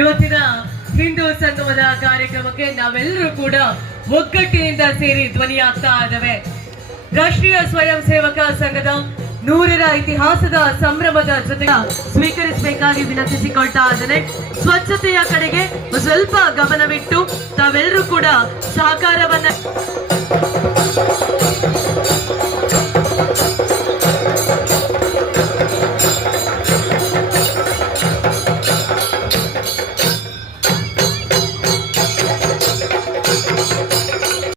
ಇವತ್ತಿನ ಹಿಂದೂ ಸಂಗಮದ ಕಾರ್ಯಕ್ರಮಕ್ಕೆ ನಾವೆಲ್ಲರೂ ಕೂಡ ಒಗ್ಗಟ್ಟಿನಿಂದ ಸೇರಿ ಧ್ವನಿಯಾಗ್ತಾ ಇದ್ದೇವೆ. ರಾಷ್ಟ್ರೀಯ ಸ್ವಯಂ ಸೇವಕ ಸಂಘದ 100ರ ಇತಿಹಾಸದ ಸಂಭ್ರಮದ ಜೊತೆ ಸ್ವೀಕರಿಸಬೇಕಾಗಿ ವಿನಂತಿಸಿಕೊಳ್ತಾ ಇದ್ದೇನೆ. ಸ್ವಚ್ಛತೆಯ ಕಡೆಗೆ ಸ್ವಲ್ಪ ಗಮನವಿಟ್ಟು ತಾವೆಲ್ಲರೂ ಕೂಡ ಸಹಕಾರವನ್ನ